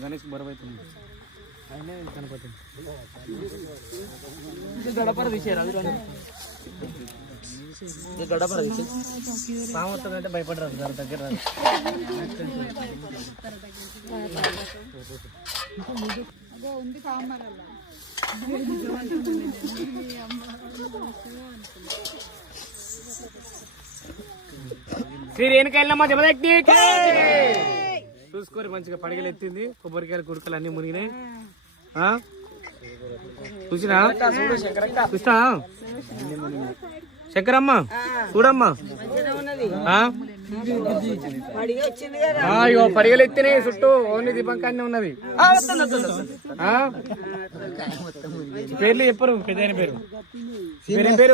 గణేష్ బరువు అవుతుంది గణపతి గడపర తీసేరా గడపర తీసి సామర్థ్యం భయపడరాదు దాని దగ్గర ఉంది కామరల్లా శ్రీ రేణుకాయలమ్మ జమదగ్ని చూసుకోరు మంచిగా పడగలు ఎత్తింది కొబ్బరికాయలు కుడుకలు అన్ని మునిగినాయి చూసినా చూసినా శంకరమ్మ చూడమ్మా పడిగలు ఎత్తినాయి చుట్టూ ఓన్లీ దీపంకాన్ని ఉన్నది పేర్లు చెప్పరు పెద్ద పేరు పేరు